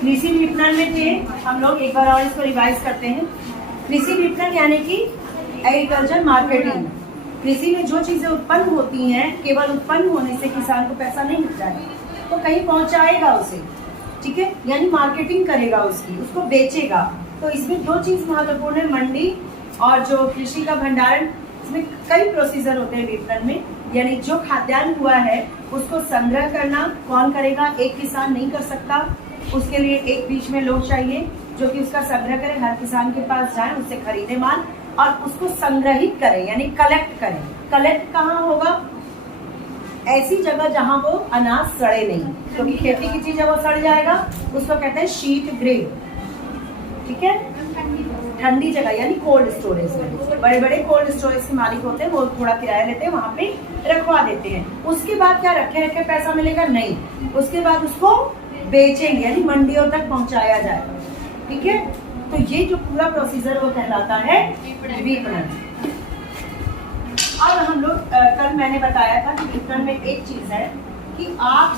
कृषि विपणन में थे हम लोग, एक बार और इसको रिवाइज करते हैं। कृषि विपणन यानी कि एग्रीकल्चर मार्केटिंग। कृषि में जो चीजें उत्पन्न होती हैं, केवल उत्पन्न होने से किसान को पैसा नहीं मिल जाए, तो कहीं पहुंचाएगा उसे, ठीक है, यानी मार्केटिंग करेगा उसकी, उसको बेचेगा। तो इसमें दो चीज महत्वपूर्ण है, मंडी और जो कृषि का भंडारण। इसमें कई प्रोसीजर होते हैं विपणन में, यानी जो खाद्यान्न हुआ है उसको संग्रह करना कौन करेगा? एक किसान नहीं कर सकता, उसके लिए एक बीच में लोग चाहिए जो कि उसका संग्रह करे, हर किसान के पास जाए, उससे खरीदे माल और उसको संग्रहित करे, यानी कलेक्ट करे। कलेक्ट कहाँ होगा? ऐसी जगह जहां वो अनाज सड़े नहीं, क्योंकि खेती की चीज है वो सड़ जाएगा, उसको कहते हैं शीट ग्रेड, ठीक है। ठंडी जगह यानी कोल्ड स्टोरेज में, बड़े बड़े कोल्ड स्टोरेज के मालिक होते हैं, वो थोड़ा किराया लेते हैं, वहां पे रखवा देते हैं। उसके बाद क्या रखे रखे पैसा मिलेगा? नहीं, उसके बाद उसको बेचेंगे, यानी मंडियों तक पहुंचाया जाएगा, ठीक है। तो ये जो पूरा प्रोसीजर वो कहलाता है विपणन। अब हम लोग कल मैंने बताया था कि विपणन में एक चीज है कि आप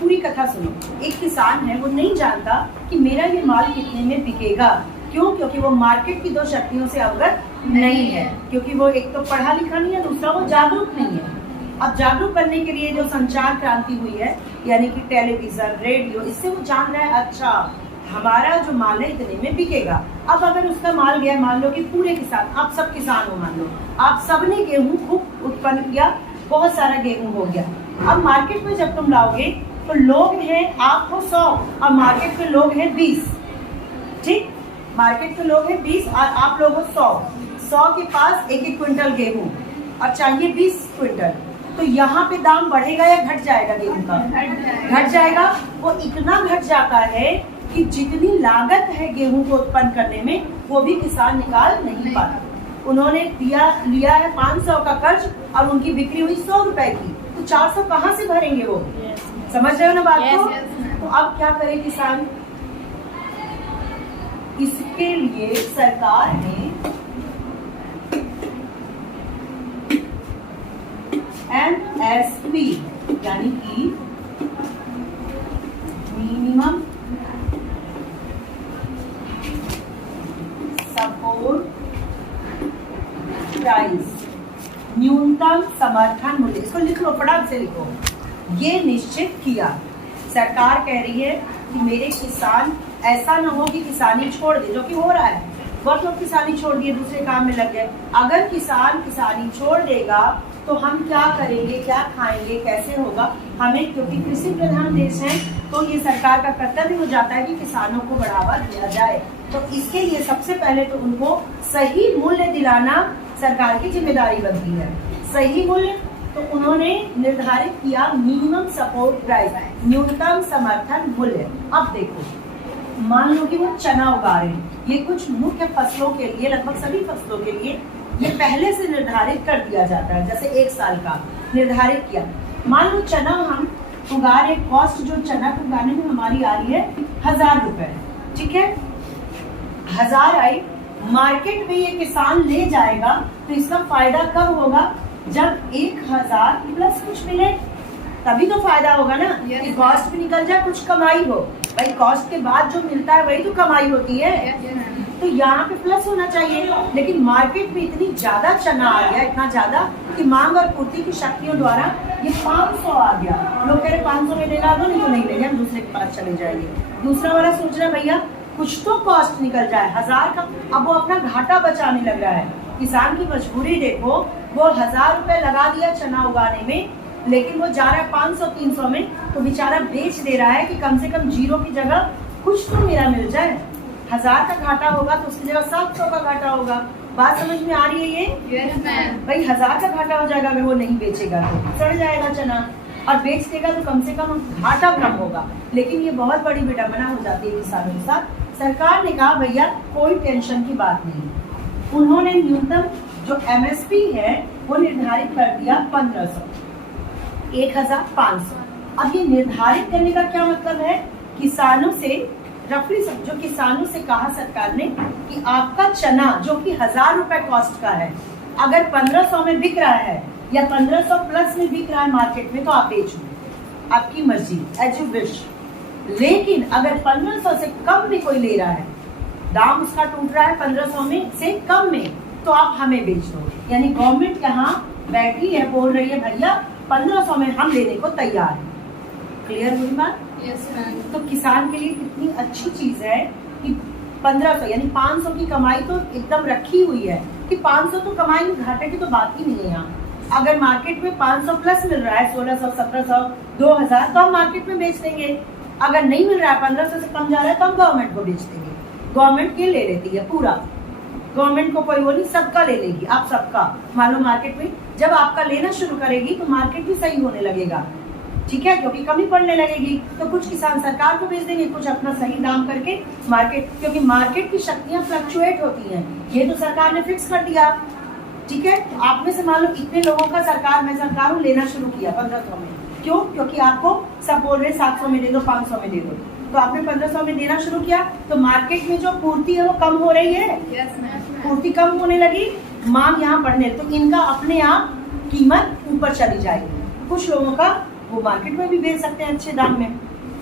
पूरी कथा सुनो। एक किसान है, वो नहीं जानता कि मेरा ये माल कितने में बिकेगा। क्यों? क्योंकि वो मार्केट की दो शक्तियों से अवगत नहीं है, क्योंकि वो एक तो पढ़ा लिखा नहीं है, दूसरा वो जागरूक नहीं है। अब जागरूक करने के लिए जो संचार क्रांति हुई है, यानी कि टेलीविजन, रेडियो, इससे वो जान रहा है अच्छा हमारा जो माल है इतने में बिकेगा। अब अगर उसका माल गया, मान लो कि पूरे किसान, आप सब किसान हो, मान लो आप सबने गेहूं खूब उत्पन्न किया, बहुत सारा गेहूं हो गया। अब मार्केट में जब तुम लाओगे तो लोग हैं आप हो 100 और मार्केट में लोग हैं 20, ठीक। मार्केट में लोग हैं 20 और आप लोग हो 100 के पास एक एक क्विंटल गेहूं और चाहिए 20 क्विंटल। तो यहाँ पे दाम बढ़ेगा या घट जाएगा? गेहूं का घट जाएगा। वो इतना घट जाता है कि जितनी लागत है गेहूं को उत्पन्न करने में, वो भी किसान निकाल नहीं पाता। उन्होंने लिया है 500 का कर्ज और उनकी बिक्री हुई 100 रुपए की, तो 400 कहाँ से भरेंगे वो? समझ रहे हो ना बात को? तो अब क्या करे किसान? इसके लिए सरकार ने MSP यानी कि मिनिमम सपोर्ट प्राइस, न्यूनतम समर्थन मूल्य, इसको लिख लो, फटाक से लिखो। ये निश्चित किया। सरकार कह रही है कि मेरे किसान ऐसा ना हो कि किसानी छोड़ दे, जो कि हो रहा है। बहुत लोग किसानी छोड़ दिए, दूसरे काम में लग गए। अगर किसान किसानी छोड़ देगा तो हम क्या करेंगे, क्या खाएंगे, कैसे होगा हमें? क्योंकि कृषि प्रधान देश है, तो ये सरकार का कर्तव्य हो जाता है कि किसानों को बढ़ावा दिया जाए। तो इसके लिए सबसे पहले तो उनको सही मूल्य दिलाना सरकार की जिम्मेदारी बनती है। सही मूल्य तो उन्होंने निर्धारित किया मिनिमम सपोर्ट प्राइस, न्यूनतम समर्थन मूल्य। अब देखो, मान लो कि वो चना उगा रहे हैं, ये कुछ मुख्य फसलों के लिए, लगभग सभी फसलों के लिए ये पहले से निर्धारित कर दिया जाता है, जैसे 1 साल का निर्धारित किया। मान लो चना हम उगा रहे, कॉस्ट जो चना को उगाने में हमारी आ रही है 1000 रुपए, ठीक है। 1000 आई, मार्केट में ये किसान ले जाएगा, तो इसका फायदा कब होगा? जब 1000 प्लस कुछ मिले, तभी तो फायदा होगा ना। कि कॉस्ट भी निकल जाए, कुछ कमाई हो। भाई कॉस्ट के बाद जो मिलता है वही तो कमाई होती है। तो यहाँ पे प्लस होना चाहिए, लेकिन मार्केट में इतनी ज्यादा चना आ गया, इतना ज्यादा कि मांग और पूर्ति की शक्तियों द्वारा ये 500 आ गया। लोग कह रहे 500 में लेगा दो, नहीं तो नहीं लेंगे, हम दूसरे के पास चले जाएंगे। दूसरा वाला सोच रहा है भैया कुछ तो कॉस्ट निकल जाए 1000 का, अब वो अपना घाटा बचाने लग रहा है। किसान की मजबूरी देखो, वो 1000 रुपए लगा दिया चना उगाने में, लेकिन वो जा रहा है 500-300 में, तो बेचारा बेच दे रहा है कि कम से कम 0 की जगह कुछ तो मेरा मिल जाए। 1000 का घाटा होगा तो उसकी जगह 700 का घाटा होगा। बात समझ में आ रही है ये? Yes, ma'am. भाई 1000 का घाटा हो जाएगा अगर वो नहीं बेचेगा तो, सड़ जाएगा चना, और बेच देगा तो कम से कम घाटा कम होगा। लेकिन ये बहुत बड़ी विडंबना हो जाती है किसानों के साथ। सरकार ने कहा भैया कोई टेंशन की बात नहीं, उन्होंने न्यूनतम जो MSP है वो निर्धारित कर दिया 1500, 1500। अब ये निर्धारित करने का क्या मतलब है? किसानों से रफली समझो, किसानों से कहा सरकार ने कि आपका चना जो कि 1000 रुपए कॉस्ट का है, अगर 1500 में बिक रहा है या 1500 प्लस में बिक रहा है मार्केट में, तो आप बेचो, आपकी मर्जी, एज यू विश। लेकिन अगर 1500 से कम में कोई ले रहा है, दाम उसका टूट रहा है 1500 में से कम में, तो आप हमें बेच दो। यानी गवर्नमेंट यहाँ बैठी है, बोल रही है भैया 1500 में हम लेने को तैयार है। क्लियर हुई बात? Yes ma'am. तो किसान के लिए कितनी अच्छी चीज है कि 1500 यानी 500 की कमाई तो एकदम रखी हुई है कि 500 तो कमाई, घाटे की तो बात ही नहीं है यहाँ। अगर मार्केट में 500 प्लस मिल रहा है, 1600, 1700, 2000, तो हम मार्केट में बेच देंगे। अगर नहीं मिल रहा है, 1500 से कम जा रहा है, तो हम गवर्नमेंट को बेच देंगे। गवर्नमेंट के ले लेती है पूरा, गवर्नमेंट को कोई वो नहीं, सबका ले लेगी। आप सबका मान लो मार्केट में जब आपका लेना शुरू करेगी तो मार्केट भी सही होने लगेगा, ठीक है, क्योंकि कमी पड़ने लगेगी। तो कुछ किसान सरकार को बेच देंगे, कुछ अपना सही दाम करके मार्केट, क्योंकि मार्केट की शक्तियां फ्लक्चुएट होती हैं, ये तो सरकार ने फिक्स कर दिया, ठीक है। तो आप में से मान लो इतने लोगों का सरकार, मैं सरकार हूँ, लेना शुरू किया 1500 में, क्यों? क्योंकि आपको सब बोल रहे 700 में दे दो, 500 में दे दो, तो आपने 1500 में देना शुरू किया, तो मार्केट में जो पूर्ति है वो कम हो रही है। पूर्ति कम होने लगी, मांग यहाँ बढ़ने, तो इनका अपने आप कीमत ऊपर चली जाएगी। कुछ लोगों का वो मार्केट में भी बेच सकते हैं अच्छे दाम में।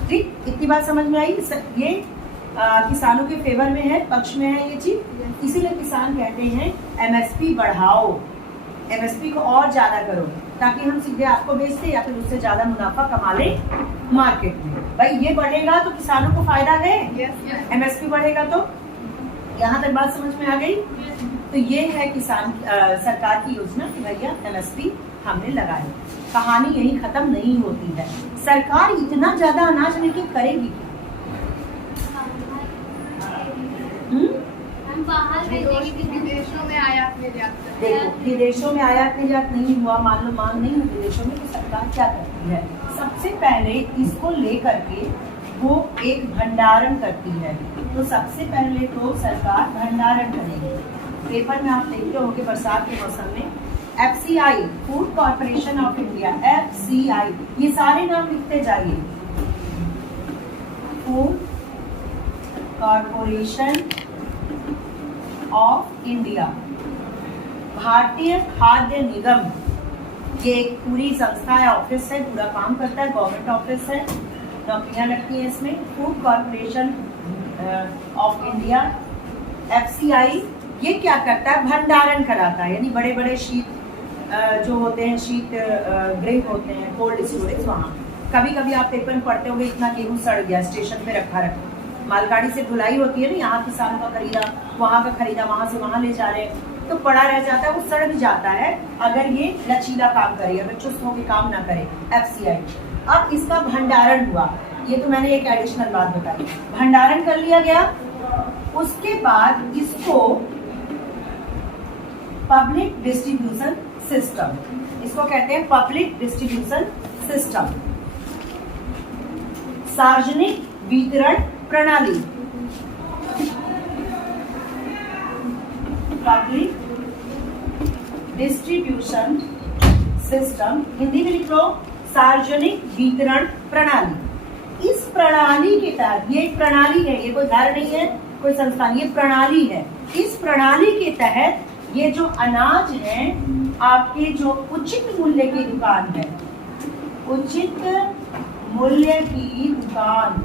ठीक, इतनी बात समझ में आई? ये किसानों के फेवर में है, पक्ष में है ये चीज। इसीलिए किसान कहते हैं एमएसपी बढ़ाओ, एमएसपी को और ज्यादा करो, ताकि हम सीधे आपको बेचते या फिर उससे ज्यादा मुनाफा कमा ले मार्केट में। भाई ये बढ़ेगा तो किसानों को फायदा है, एमएसपी बढ़ेगा तो। यहाँ तक बात समझ में आ गई? तो ये है किसान सरकार की योजना कि भैया एमएसपी हमने लगाई। कहानी यही खत्म नहीं होती है। सरकार इतना ज्यादा अनाज लेके करेगी क्या? हम बाहर भेजेंगे, विदेशों में आयात निर्यात। देखो, विदेशों में आयात निर्यात नहीं हुआ, मान लो मांग नहीं हुई विदेशों में, तो सरकार क्या करती है? सबसे पहले इसको लेकर के वो एक भंडारण करती है। तो सबसे पहले तो सरकार भंडारण करेगी। पेपर में आप देखते होंगे बरसात के मौसम में FCI, food corporation of India, FCI, ये सारे नाम लिखते जाइए। फूड कॉर्पोरेशन ऑफ इंडिया, भारतीय खाद्य निगम, ये एक पूरी संस्था है, ऑफिस है, पूरा काम करता है, गवर्नमेंट ऑफिस है, नौकरियां लगती हैं इसमें। Food corporation of India, FCI, ये क्या करता है? भंडारण कराता है। यानी बड़े बड़े शीत जो होते हैं, शीत गृह होते हैं, कोल्ड स्टोरेज, वहाँ कभी कभी आप पेपर में पढ़ते होंगे इतना गेहूं सड़ गया, स्टेशन पे रखा मालगाड़ी से धुलाई होती है ना, यहाँ किसानों का खरीदा, वहाँ का खरीदा, वहाँ से वहाँ ले जा रहे हैं, तो पड़ा रह जाता है, वो सड़ भी जाता है अगर ये लचीला काम करे, अगर चुस्त होकर काम ना करे। FCI, अब इसका भंडारण हुआ, ये तो मैंने एक एडिशनल बात बताई। भंडारण कर लिया गया, उसके बाद इसको पब्लिक डिस्ट्रीब्यूशन सिस्टम, इसको कहते हैं पब्लिक डिस्ट्रीब्यूशन सिस्टम, सार्वजनिक वितरण प्रणाली, पब्लिक डिस्ट्रीब्यूशन सिस्टम, हिंदी में लिख लो सार्वजनिक वितरण प्रणाली। इस प्रणाली के तहत, ये एक प्रणाली है, ये कोई घर नहीं है, कोई संस्थान, ये प्रणाली है। इस प्रणाली के तहत ये जो अनाज है, आपके जो उचित मूल्य की दुकान है, उचित मूल्य की दुकान,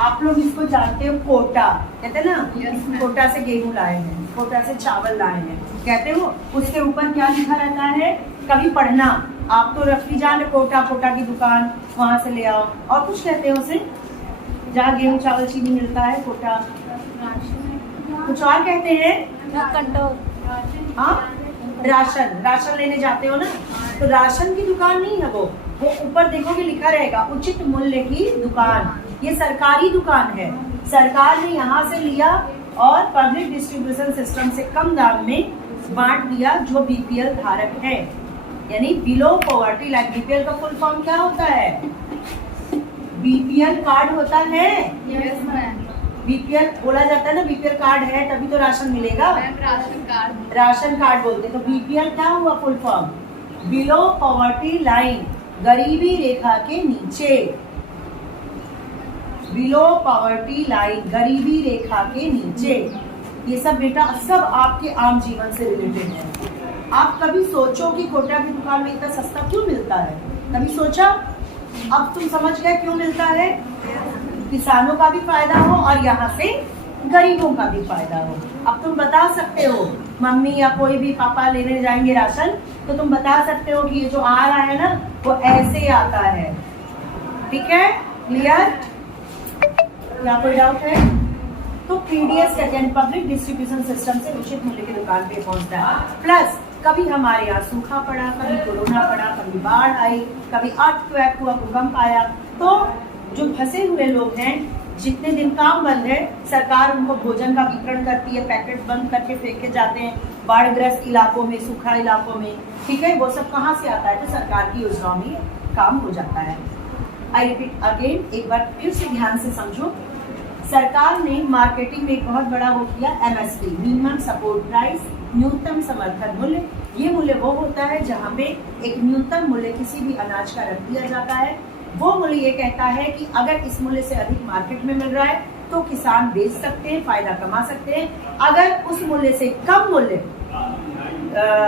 आप लोग इसको जानते हो, कोटा कहते हैं ना, कोटा से गेहूं लाए हैं, कोटा से चावल लाए हैं, कहते हो। उसके ऊपर क्या लिखा रहता है? कभी पढ़ना, आप तो रख जान कोटा, कोटा की दुकान, वहां से ले आओ। और कुछ कहते हैं उसे, जहाँ गेहूं चावल चीनी मिलता है, कोटा। कुछ और कहते हैं, हाँ, राशन, राशन लेने जाते हो ना, तो राशन की दुकान नहीं है वो ऊपर देखोगे लिखा रहेगा उचित मूल्य की दुकान। ये सरकारी दुकान है, सरकार ने यहाँ से लिया और पब्लिक डिस्ट्रीब्यूशन सिस्टम से कम दाम में बांट दिया जो BPL धारक है, यानी बिलो पॉवर्टी लाइन। BPL का फुल फॉर्म क्या होता है? BPL कार्ड होता है। Yes ma'am. BPL बोला जाता है ना, BPL कार्ड है तभी तो राशन मिलेगा। राशन कार्ड, राशन कार्ड बोलते। तो BPL क्या हुआ full form? Below poverty line, गरीबी रेखा के नीचे। बिलो पॉवर्टी लाइन, गरीबी रेखा के नीचे। ये सब बेटा सब आपके आम जीवन से रिलेटेड है। आप कभी सोचो कि कोटा की दुकान में इतना सस्ता क्यों मिलता है? कभी सोचा? अब तुम समझ गए क्यों मिलता है? किसानों का भी फायदा हो और यहाँ से गरीबों का भी फायदा हो। अब तुम बता सकते हो, मम्मी या कोई भी पापा लेने जाएंगे राशन, तो तुम बता सकते हो कि ये जो आ रहा है ना वो ऐसे आता है। ठीक है, क्लियर? या कोई डाउट है? तो पीडीएस कहते हैं पब्लिक डिस्ट्रीब्यूशन सिस्टम से उचित मूल्य की दुकान पे पहुंचता है। प्लस कभी हमारे यहाँ सूखा पड़ा, कभी कोरोना पड़ा, कभी बाढ़ आई, कभी अर्थक्वेक हुआ, भूकंप आया, तो जो फंसे हुए लोग हैं, जितने दिन काम बंद है, सरकार उनको भोजन का वितरण करती है, पैकेट बंद करके फेंके जाते हैं बाढ़ग्रस्त इलाकों में, सूखा इलाकों में। ठीक है, वो सब कहाँ से आता है? तो सरकार की योजनाओं में काम हो जाता है। आई रिपीट अगेन, एक बार फिर से ध्यान से समझो। सरकार ने मार्केटिंग में एक बहुत बड़ा वो किया, एमएसपी, मिनिमम सपोर्ट प्राइस, न्यूनतम समर्थन मूल्य। ये मूल्य वो होता है जहाँ पे एक न्यूनतम मूल्य किसी भी अनाज का रख दिया जाता है। वो मूल्य ये कहता है कि अगर इस मूल्य से अधिक मार्केट में मिल रहा है तो किसान बेच सकते हैं, फायदा कमा सकते हैं। अगर उस मूल्य से कम मूल्य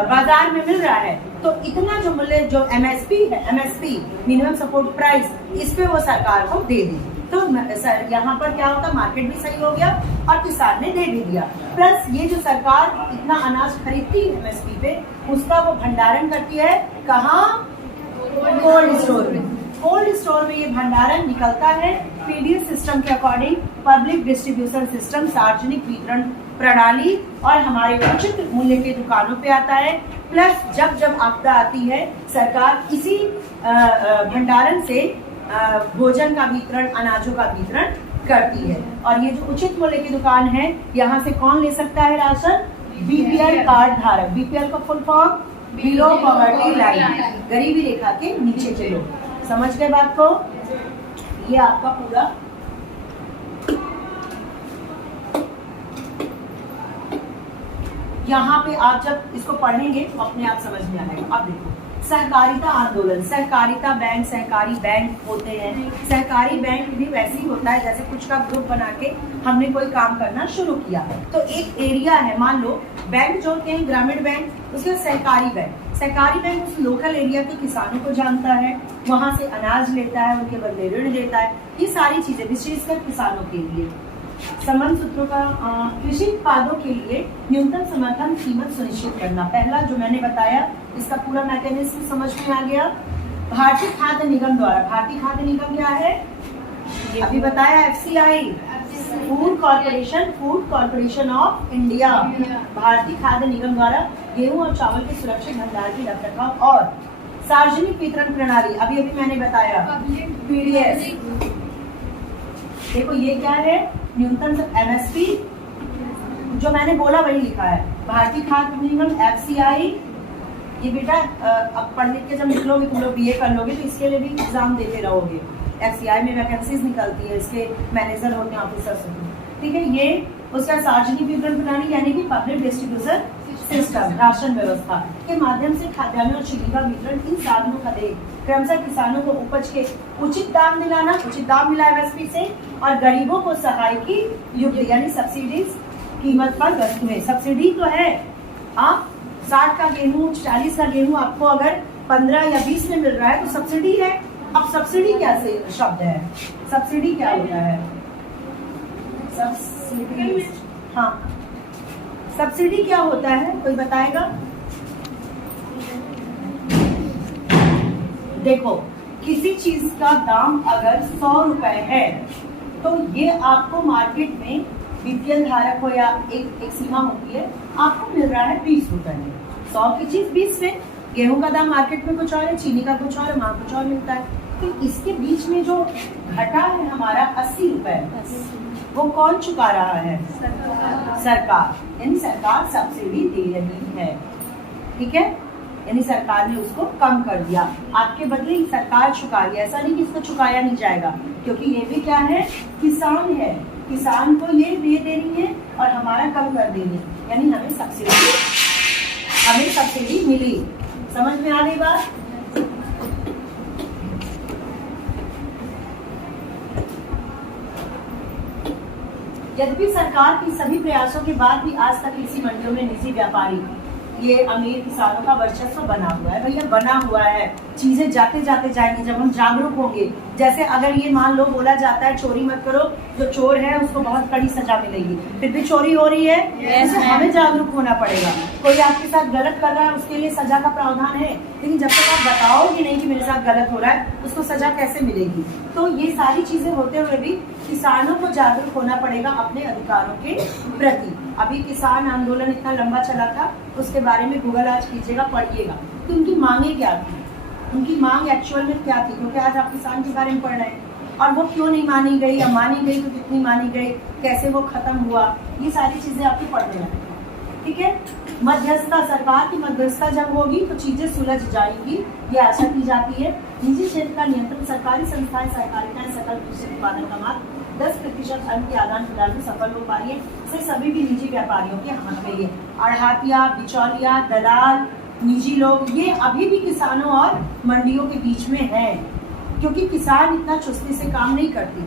बाजार में मिल रहा है तो इतना जो मूल्य, जो एमएसपी है, एमएसपी मिनिमम सपोर्ट प्राइस, इस पे वो सरकार को दे दे। तो यहाँ पर क्या होता, मार्केट भी सही हो गया और किसान ने दे भी दिया। प्लस ये जो सरकार इतना अनाज खरीदती है एमएसपी पे, उसका वो भंडारण करती है कहाँ? कोल्ड स्टोर में। कोल्ड स्टोर में ये भंडारण निकलता है पीडीएस सिस्टम के अकॉर्डिंग, पब्लिक डिस्ट्रीब्यूशन सिस्टम, सार्वजनिक वितरण प्रणाली, और हमारे उचित मूल्य के दुकानों पे आता है। प्लस जब जब आपदा आती है, सरकार इसी भंडारण से भोजन का वितरण, अनाजों का वितरण करती है। और ये जो उचित मूल्य की दुकान है, यहाँ से कौन ले सकता है राशन? बीपीएल कार्ड धारक। बीपीएल का full form below poverty line, गरीबी रेखा के नीचे के लोग। समझ गए बात को? ये आपका पूरा यहाँ पे आप जब इसको पढ़ेंगे तो अपने आप समझ में आएगा। अब देखो, सहकारिता आंदोलन, सहकारिता बैंक, सहकारी बैंक होते हैं। सहकारी बैंक भी वैसे ही होता है जैसे कुछ का ग्रुप बना के हमने कोई काम करना शुरू किया। तो एक एरिया है, मान लो बैंक जो होते हैं ग्रामीण बैंक, उसके सहकारी बैंक। सहकारी बैंक उस लोकल एरिया के किसानों को जानता है, वहां से अनाज लेता है, उनके बदले ऋण देता है। ये सारी चीजें विशेषकर किसानों के लिए। संबंध सूत्रों का कृषि उत्पादों के लिए न्यूनतम समर्थन कीमत सुनिश्चित करना, पहला जो मैंने बताया, इसका पूरा मैकेनिज्म समझ में आ गया। भारतीय खाद्य निगम द्वारा, भारतीय खाद्य निगम क्या है? अभी बताया, FCI, food corporation of India. भारतीय खाद्य निगम द्वारा गेहूं और चावल के सुरक्षित भंडार की रखरखाव और सार्वजनिक वितरण प्रणाली, अभी अभी मैंने बताया, पीडीएस। देखो ये क्या है? न्यूनतम एमएसपी, जो मैंने बोला वही लिखा है, भारतीय खाद्य निगम, एफसीआई। ये बेटा अब पढ़ लिख के जब निकलोगे, तुम लोग बीए कर लोगे तो इसके लिए भी एग्जाम देते रहोगे। एफसीआई में वैकेंसीज निकलती है, इसके मैनेजर होते हैं, ऑफिसर्स होते हैं। ठीक है, ये उसका सार्वजनिक वितरण प्रणाली यानी कि पब्लिक डिस्ट्रीब्यूशन सिस्टम, राशन व्यवस्था के माध्यम से खाद्यान्न और चीनी का वितरण इन साधनों का दे क्रमशः किसानों को उपज के उचित दाम दिलाना, उचित दाम मिला एमएसपी से, और गरीबों को सहाय की युक्त यानी सब्सिडीज कीमत पर वस्तुएं। सब्सिडी तो है, आप 60 का गेहूँ, 40 का गेहूँ आपको अगर 15 या 20 में मिल रहा है तो सब्सिडी है। अब सब्सिडी क्या से शब्द है? सब्सिडी क्या होता है? सब्सिडी, हाँ, सब्सिडी क्या होता है, कोई बताएगा? देखो, किसी चीज का दाम अगर 100 रुपए है तो ये आपको मार्केट में बीपीएल धारक हो या एक सीमा होती है, आपको मिल रहा है 20 रुपए में। 100 की चीज 20 में। गेहूं का दाम मार्केट में कुछ और है, चीनी का कुछ और है, वहां कुछ और मिलता है। तो इसके बीच में जो घटा है हमारा 80 रुपए, वो कौन चुका रहा है? सरकार। यानी सरकार सब्सिडी दे रही है। ठीक है, यानी सरकार ने उसको कम कर दिया, आपके बदले ही सरकार चुका रही है। ऐसा नहीं कि इसको चुकाया नहीं जाएगा, क्योंकि ये भी क्या है? किसान है। किसान को ये दे रही है और हमारा कम कर देंगे, यानी हमें सब्सिडी मिली। समझ में आ गई बात? यद्यपि सरकार की सभी प्रयासों के बाद भी आज तक कृषि मंडियों में निजी व्यापारी, ये अमीर किसानों का वर्चस्व बना हुआ है। भैया बना हुआ है। चीजें जाते जाते जाएंगी जब हम जागरूक होंगे। जैसे अगर ये मान लो बोला जाता है चोरी मत करो, जो चोर है उसको बहुत कड़ी सजा मिलेगी, फिर भी चोरी हो रही है, Yes, ma'am. हमें जागरूक होना पड़ेगा। कोई आपके साथ गलत कर रहा है उसके लिए सजा का प्रावधान है, लेकिन जब तक आप बताओगे नहीं कि मेरे साथ गलत हो रहा है, उसको सजा कैसे मिलेगी। तो ये सारी चीजें होते हुए भी किसानों को जागरूक होना पड़ेगा अपने अधिकारों के प्रति। अभी किसान आंदोलन इतना लंबा चला था, उसके बारे में गूगल आज कीजिएगा, पढ़िएगा कि उनकी मांगे क्या थी, उनकी मांग एक्चुअल में क्या थी। क्योंकि आज आप किसान के बारे में पढ़ रहे हैं, और वो क्यों नहीं मानी गई, या मानी गई तो कितनी मानी गई, कैसे वो खत्म हुआ, ये सारी चीजें आपको पढ़ने हैं। ठीक है। मध्यस्थता, सरकार की मध्यस्थता जब होगी तो चीजें सुलझ जाएंगी, ये आशा की जाती है। निजी क्षेत्र का नियंत्रण, सरकारी संस्थाएं, सहकारिताएं सकल कृषि उत्पादन का मात्र 10% अन्न के आदान प्रदान में सफल हो पा रही है, से सभी भी निजी व्यापारियों के हाथ में। ये अड़हातिया, बिचौलिया, दलाल, निजी लोग, ये अभी भी किसानों और मंडियों के बीच में है, क्योंकि किसान इतना चुस्ती से काम नहीं करती।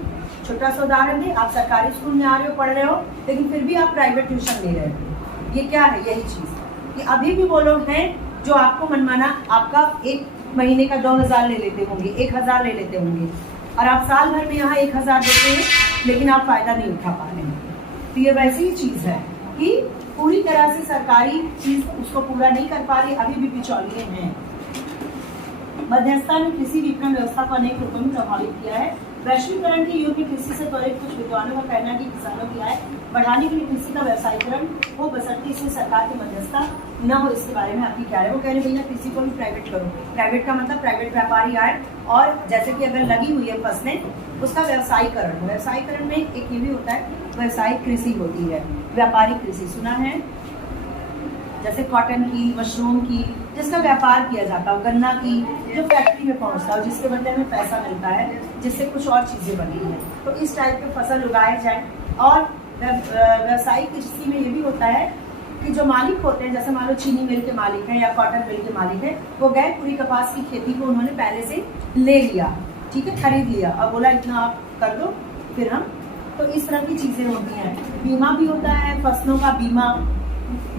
छोटा सा उदाहरण दें, आप सरकारी स्कूल में आ रहे हो, पढ़ रहे हो, लेकिन फिर भी आप प्राइवेट ट्यूशन ले रहे हो। ये क्या है? यही चीज कि अभी भी वो लोग हैं जो आपको मनमाना आपका एक महीने का 2000 ले लेते होंगे, 1000 ले लेते होंगे, और आप साल भर में यहाँ 1000 देते हैं, लेकिन आप फायदा नहीं उठा पा रहे हैं। तो ये वैसी ही चीज है कि पूरी तरह से सरकारी चीज उसको पूरा नहीं कर पा रही, अभी भी बिचौलिए हैं। मध्यस्थता ने कृषि विपणन व्यवस्था को अनेक रूपों में प्रभावित किया है। वैश्वीकरण के युग में कृषि से त्वरित कुछ विद्वानों का कहना है कि किसानों की आय बढ़ाने के लिए कृषि का व्यवसायीकरण हो, बशर्ते इसमें सरकार की मध्यस्थता न हो। इसके बारे में आपकी क्या है? वो कह रहे भैया कृषि को भी प्राइवेट करो। प्राइवेट का मतलब प्राइवेट व्यापारी आए, और जैसे कि अगर लगी हुई है फसलें, उसका व्यवसायीकरण हो। व्यवसायीकरण में एक ये भी होता है, व्यवसायिक कृषि होती है, व्यापारिक कृषि सुना है, जैसे कॉटन की, मशरूम की, जिसका व्यापार किया जाता है, गन्ना की जो फैक्ट्री में पहुंचता है, जिसके बदले में पैसा मिलता है, जिससे कुछ और चीजें बनती हैं। तो इस टाइप के फसल उगाए जाए। और व्यावसायिक कृषि में ये भी होता है कि जो मालिक होते हैं, जैसे मान लो चीनी मिल के मालिक हैं या कॉटन मिल के मालिक हैं, वो गए पूरी कपास की खेती को उन्होंने पहले से ले लिया, ठीक है, खरीद लिया, और बोला इतना आप कर दो, फिर हम। तो इस तरह की चीजें होती हैं। बीमा भी होता है, फसलों का बीमा।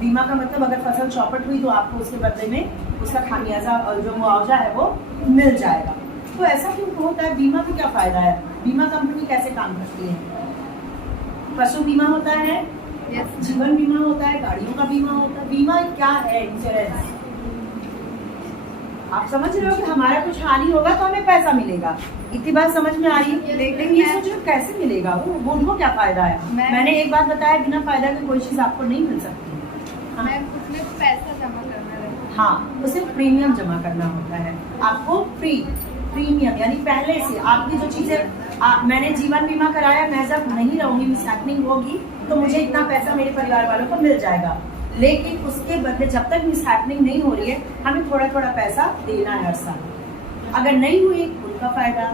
बीमा का मतलब अगर फसल चौपट हुई तो आपको उसके बदले में उसका खामियाजा और जो मुआवजा है वो मिल जाएगा। तो ऐसा क्यों होता है? बीमा का क्या फायदा है? बीमा कंपनी कैसे काम करती है? पशु बीमा होता है, जीवन बीमा होता है, गाड़ियों का बीमा होता है। बीमा क्या है? इंश्योरेंस। आप समझ रहे हो कि हमारा कुछ हानि होगा तो हमें पैसा मिलेगा, इतनी बात समझ में आ रही है। लेकिन ये सोच रहे कैसे मिलेगा, वो उनको क्या फायदा है? मैंने एक बात बताया, बिना फायदा की कोई चीज आपको नहीं मिल सकती। मैं उसमें पैसा जमा करना रहता है। हाँ, उसे प्रीमियम जमा करना होता है आपको। प्रीमियम यानी पहले से आपकी जो चीजें, मैंने जीवन बीमा कराया, मैं जब नहीं रहूंगी, मिसहैपनिंग होगी, तो मुझे इतना पैसा मेरे परिवार वालों को मिल जाएगा। लेकिन उसके बदले जब तक मिसहैपनिंग नहीं हो रही है, हमें थोड़ा थोड़ा पैसा देना है हर साल। अगर नहीं हुई उनका फायदा,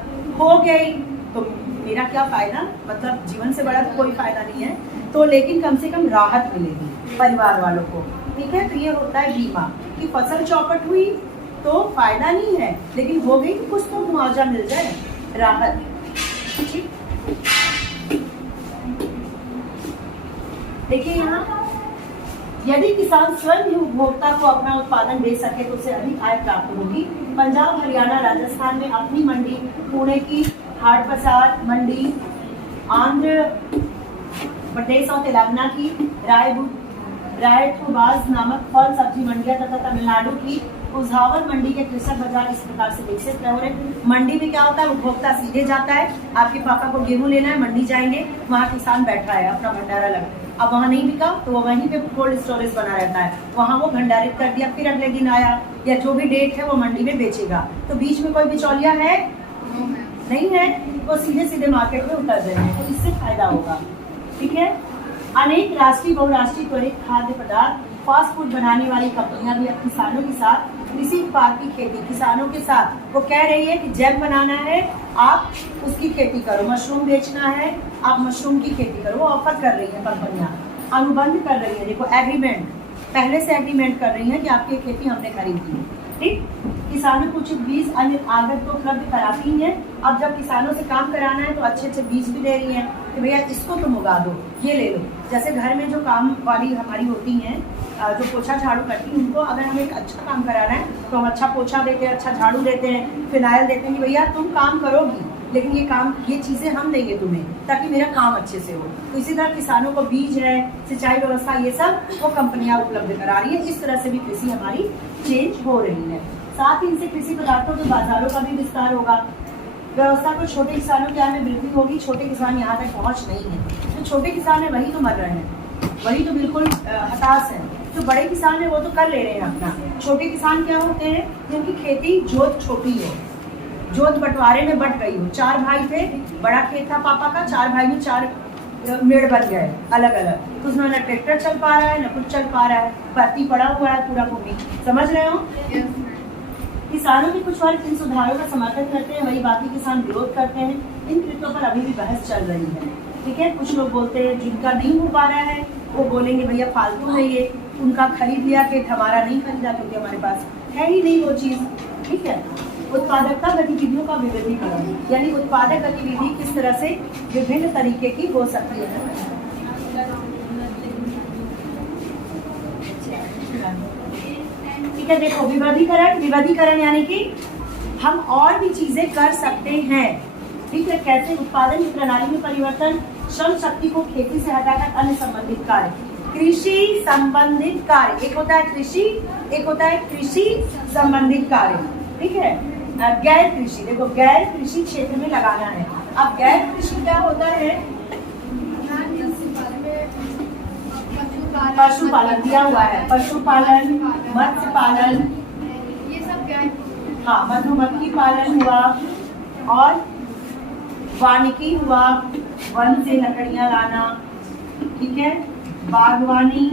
हो गई तो मेरा क्या फायदा? मतलब जीवन से बड़ा तो कोई फायदा नहीं है। तो लेकिन कम से कम राहत मिलेगी परिवार वालों को, ठीक है। तो ये होता है बीमा कि फसल चौपट हुई तो फायदा नहीं है, लेकिन हो गई तो कुछ तो मुआवजा मिल जाए, राहत। ठीक, देखिए यहाँ, यदि किसान स्वयं ही उपभोक्ता को अपना उत्पादन बेच सके तो उसे अधिक आय प्राप्त होगी। पंजाब, हरियाणा, राजस्थान में अपनी मंडी, पुणे की हाट बाजार मंडी, आंध्र प्रदेश और तेलंगाना की रायपुरबाज नामक फल सब्जी मंडियां तथा तमिलनाडु की उझावर मंडी के कृषक बाजार इस प्रकार से विकसित हो रहे। मंडी में क्या होता है? उपभोक्ता सीधे जाता है, आपके पापा को गेहूं लेना है, मंडी जाएंगे, वहाँ किसान बैठा है, अपना भंडारा लगा, अब वहाँ नहीं बिका तो वो वहीं पे कोल्ड स्टोरेज बना रहता है, वहाँ वो भंडारित कर दिया, फिर अगले दिन आया, या जो भी डेट है वो मंडी में बेचेगा। तो बीच में कोई बिचौलिया है? नहीं है, वो सीधे सीधे मार्केट में उतर रहे हैं, तो इससे फायदा होगा, ठीक है। अनेक राष्ट्रीय बहुराष्ट्रीय त्वरित खाद्य पदार्थ, फास्ट फूड बनाने वाली कंपनियां भी अब किसानों के साथ कृषि उत्पाद की खेती, किसानों के साथ वो कह रही है कि जैम बनाना है, आप उसकी खेती करो, मशरूम बेचना है, आप मशरूम की खेती करो। वो ऑफर कर रही है कंपनियां, अनुबंध कर रही है। देखो एग्रीमेंट, पहले से एग्रीमेंट कर रही है कि आपकी खेती हमने खरीदी है, ठीक। किसानों को उचित बीज अन्य आगत को उपलब्ध कराती है। अब जब किसानों से काम कराना है तो अच्छे अच्छे बीज भी दे रही है कि भैया इसको तुम उगा दो, ये ले लो। जैसे घर में जो काम वाली हमारी होती हैं, जो पोछा झाड़ू करती हैं उनको अगर हमें एक अच्छा काम कराना है तो हम अच्छा पोछा देते हैं, अच्छा झाड़ू देते हैं, फिनाइल देते हैं कि भैया तुम काम करोगी लेकिन ये चीज़ें हम देंगे तुम्हें ताकि मेरा काम अच्छे से हो। तो इसी तरह किसानों को बीज है, सिंचाई व्यवस्था, ये सब वो कंपनियां उपलब्ध करा रही है। इस तरह से भी कृषि हमारी चेंज हो रही है। साथ ही इनसे कृषि पदार्थों के बाजारों का भी विस्तार होगा। व्यवस्था को छोटे किसानों की आय में वृद्धि होगी। छोटे किसान यहाँ तक पहुँच नहीं है। जो छोटे किसान है वही तो मर रहे हैं, वही तो बिल्कुल हताश है। जो बड़े किसान है वो तो कर ले रहे हैं अपना। छोटे किसान क्या होते हैं, जिनकी खेती जोत छोटी हो, जोत बंटवारे में बट गई हो। 4 भाई थे, बड़ा खेत था पापा का, 4 भाई में 4 मेड़ बन गए अलग अलग, तो उसमें ना ट्रैक्टर चल पा रहा है ना कुछ चल पा रहा है, परती पड़ा हुआ है पूरा भूमि। समझ रहे हो? किसानों के कुछ वर्ग इन सुधारों का समर्थन करते हैं, वही बाकी किसान विरोध करते हैं। इन कृत्यों पर अभी भी बहस चल रही है। ठीक है, कुछ लोग बोलते हैं जिनका नहीं हो पा रहा है वो बोलेंगे भैया फालतू है ये, उनका खरीद लिया खेत, हमारा नहीं खरीदा क्योंकि हमारे पास है ही नहीं वो चीज़। ठीक है, उत्पादकता गतिविधियों का विविधीकरण, यानी उत्पादक गतिविधि किस तरह से विभिन्न तरीके की हो सकती है। ठीक है, देखो विविधीकरण यानी कि हम और भी चीजें कर सकते हैं। ठीक है, कैसे? उत्पादन की प्रणाली में परिवर्तन, श्रम शक्ति को खेती से हटाकर अन्य संबंधित कार्य, कृषि संबंधित कार्य। एक होता है कृषि, एक होता है कृषि संबंधित कार्य। ठीक है, गैर कृषि, देखो गैर कृषि क्षेत्र में लगाना है। अब गैर कृषि क्या होता है? पशुपालन दिया हुआ है, पशुपालन, मत्स्य पालन, ये सब गैर। हाँ, मधुमक्खी पालन हुआ और वानिकी हुआ, वन से लकड़ियां लाना। ठीक है, बागवानी,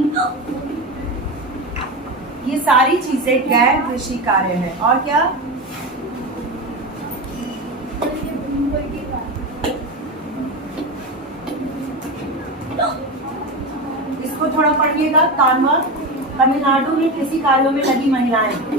ये सारी चीजें गैर कृषि कार्य है। और क्या? इसको थोड़ा पढ़िएगा। तमिलनाडु में कृषि कार्यों में लगी महिलाएं।